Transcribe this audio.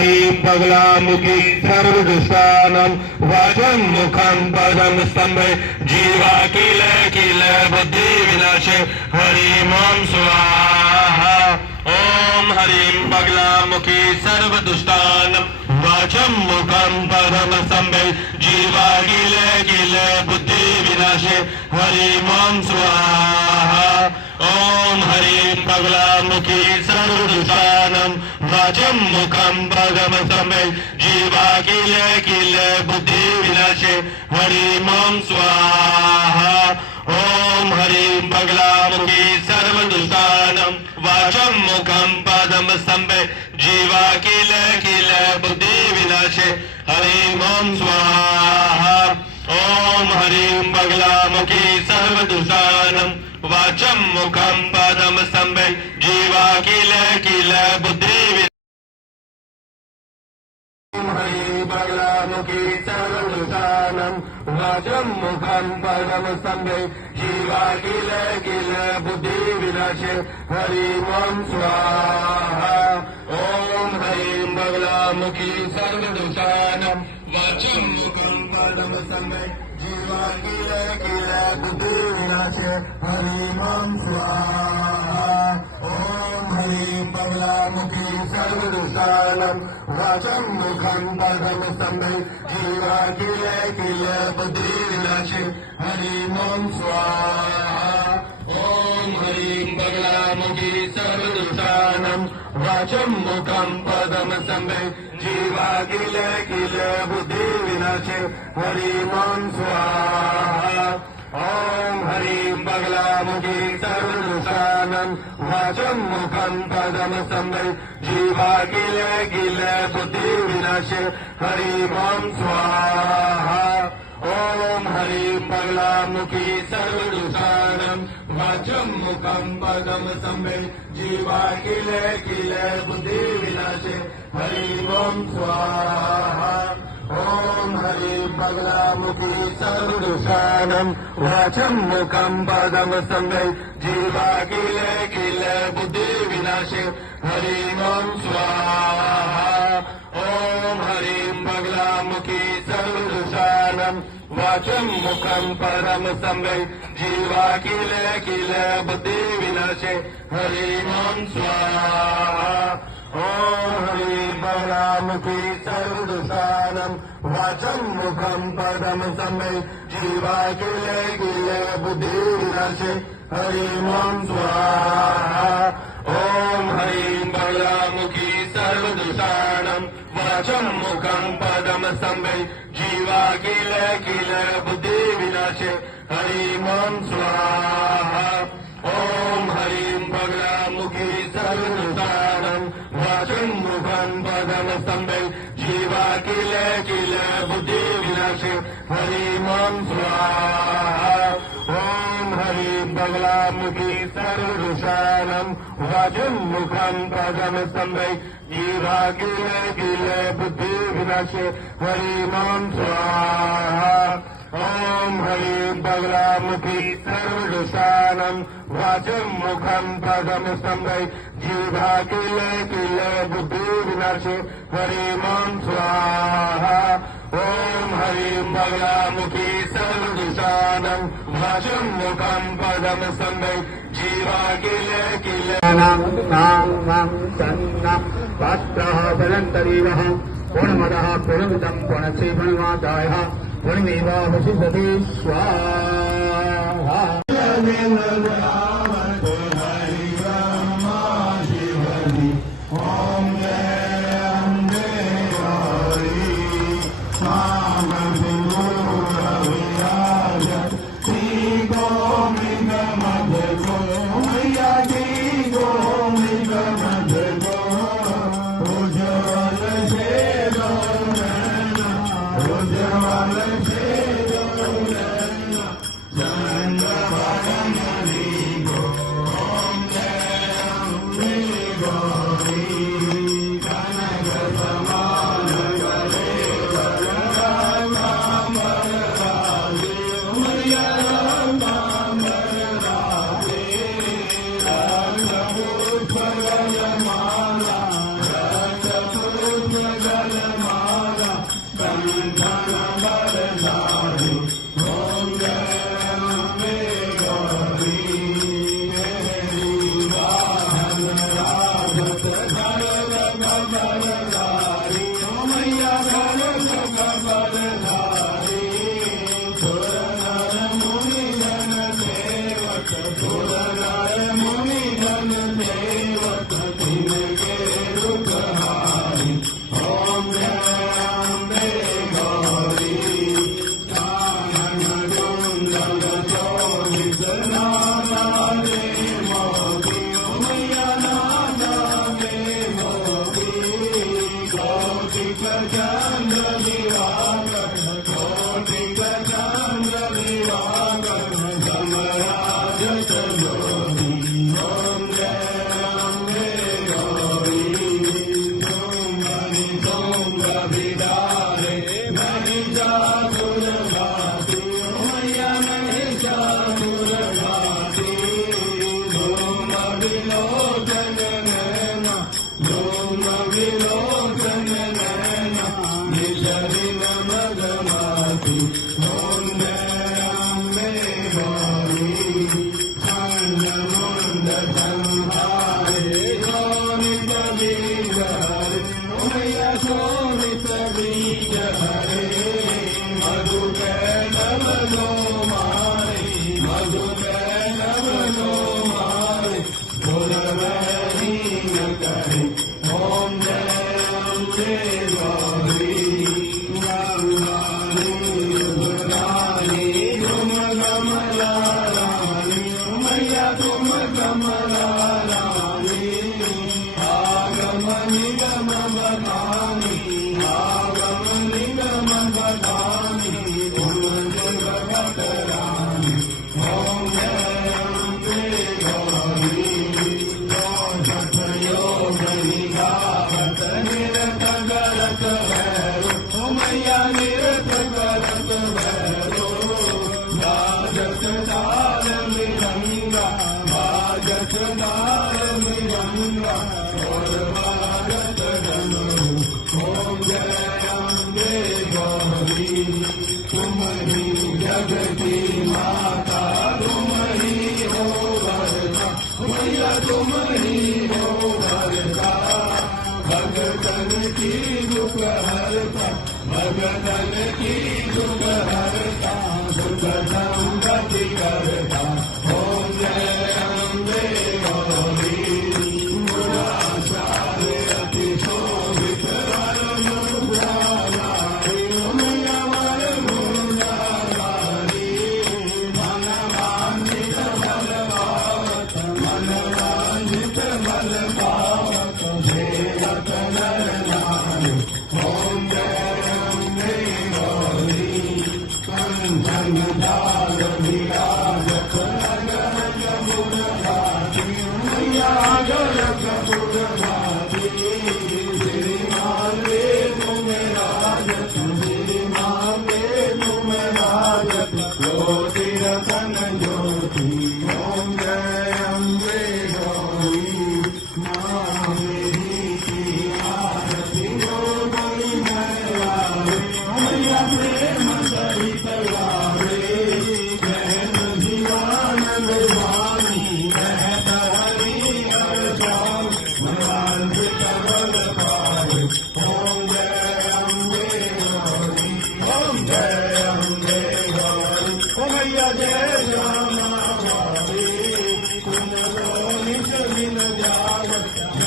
हरिं बगलामुखी सर्वदुष्टानं वाचं मुखं पदं स्तंभे जीवा किल किल बुद्धि विनाशे हरिं ओम स्वाहा। ओम हरिं बगलामुखी सर्वदुष्टानं वाचं मुखं पदं स्तंभे जीवा किल किल बुद्धि विनाशे हरिं ओम स्वाहा। ओम हरिं बगलामुखी सर्वदुष्टानं वाचं मुखं पदं स्तंभे जीवा किल किल बुद्धि विनाशे हरिं ओम स्वाहा। ओम हरिं बगलामुखी सर्वदुष्टानं वाचं मुखं पदं स्तंभे जीवा किल किल बुद्धि विनाशे हरिं ओम स्वाहा। ओम हरिं बगलामुखी सर्वदुष्टानं वाचं मुखं पदं स्तंभे जीवा किल किल बुद्धि हरिं बगलामुखी सर्वदुष्टानं वाचं मुखं पदं स्तंभे जीवा किल किल बुद्धि विनाशे हरिं ओम स्वाहा। ओम हरिं बगलामुखी सर्वदुष्टानं वाचं मुखं पदं स्तंभे जीवा किल किल बुद्धि विनाशे हरिं ओम स्वाहा। ओम हरिं बगलामुखी सर्वदुष्टानं वाचं मुखं पदं स्तंभे जीवा किल किल बुद्धि विनाशे हरिं ओम स्वाहा। ओम हरिं बगलामुखी सर्वदुष्टानं वाचं मुखं पदं स्तंभे जीवा किल किल बुद्धि विनाशे हरिं ओम स्वाहा। ओम हरिं बगलामुखी सर्वदुष्टानं वाचं मुखं पदं स्तंभे जीवा किल किल बुद्धि विनाशे हरिं ओम स्वाहा। ओम हरिं बगलामुखी सर्वदुष्टानं वाचं मुखं पदं स्तंभे जीवा किल किल बुद्धि विनाशे हरिं ओम स्वाहा। ओम हरिं बगलामुखी सर्वदुष्टानं वाचं मुखं पदं स्तंभे जीवा किल किल बुद्धि विनाशे हरिं ओम स्वाहा। ओम हरिं बगलामुखी सर्वदुष्टानं वाचं मुखं पदं स्तंभे जीवा किल किल बुद्धि विनाशे हरिं ओम स्वाहा। ओम हरिं बगलामुखी सर्वदुष्टानं वाचं मुखं पदं स्तंभे जीवा किल किल बुद्धि विनाशे हरिं ओम स्वाहा। ओम हरिं बगलामुखी सर्वदुष्टानं वाचं मुखं पदं स्तंभे जीवा किल किल बुद्धि विनाशे हरिं ओम स्वाहा। ओम हरिं बगलामुखी सर्वदुष्टानं वाचं मुखं पदं स्तंभे जीवा किल किल बुद्धि विनाशे हरिं ओम स्वाहा। ओम हरिं बगलामुखी सर्वदुष्टानं वाचं मुखं पदं स्तंभे जीवा किल किल बुद्धि विनाशे हरिं ओम स्वाहा। ओम हरिं बगलामुखी सर्वदुष्टानं वाचं मुखं पदं स्तंभे जीवा किल किल बुद्धि विनाशे हरिं ओम स्वाहा। ओम हरिं बगलामुखी सर्वदुष्टानं वाचं मुखं पदं स्तंभे जीवा किल किल वास्त्रः बलन्तरीवः पूर्णमदः पूर्णमिदं पूर्णस्य पूर्णमादाय पूर्णमेवावशिष्यते स्वाहा। Jai बीज हरे मैया शोभित बीज हरे मधु के नवनो मारे मधु के नवनो मारे भोलवही न करे ओम जय अम्बे गौरी गंगानी युगरानी तुम कमला रानी मैया तुम कमला रानी आगम निगम बखानी आगम निगम बखानी तुम जगत रानी ओम जय अम्बे गौरी जप योग निगाहत निरत गलत भैरो मैया निरत गलत भैरो बाजत दाल मिरंगा बाजत दाल मिरंगा और बाजत डमरू ओम जय अम्बे गौरी तुम ही जगती माता तुम ही हो वरदा मैया तुम ही हो वरदा भगतन की दुख हरता भगतन की दुख हरता सुख संगति करता ओम जय अम्बे गौरी गुणाचार्य अति शोभित वर मुद्राधारी मैया वर मुद्राधारी मन वांछित फल पावत मन वांछित फल पावत सेवत नर नारी ओम जय अम्बे गौरी कंचन दाल विराजत अगर कपूर भाती मैया अगर कपूर भाती श्रीमान वे तुम राजत श्रीमान वे तुम राजत ज्योति रतन ज्योति ओम जय अम्बे गौरी माँ मेरी की आरती जो बड़ी मैया मैया प्रेम सहित गावे बहन जीवानंद स्वामी कहत हरि हर श्याम मनवांछित बल पावे ओम जय अम्बे गौरी ओम जय अम्बे गौरी ओ मैया जय श्यामा गौरी तुम को निज दिन जावत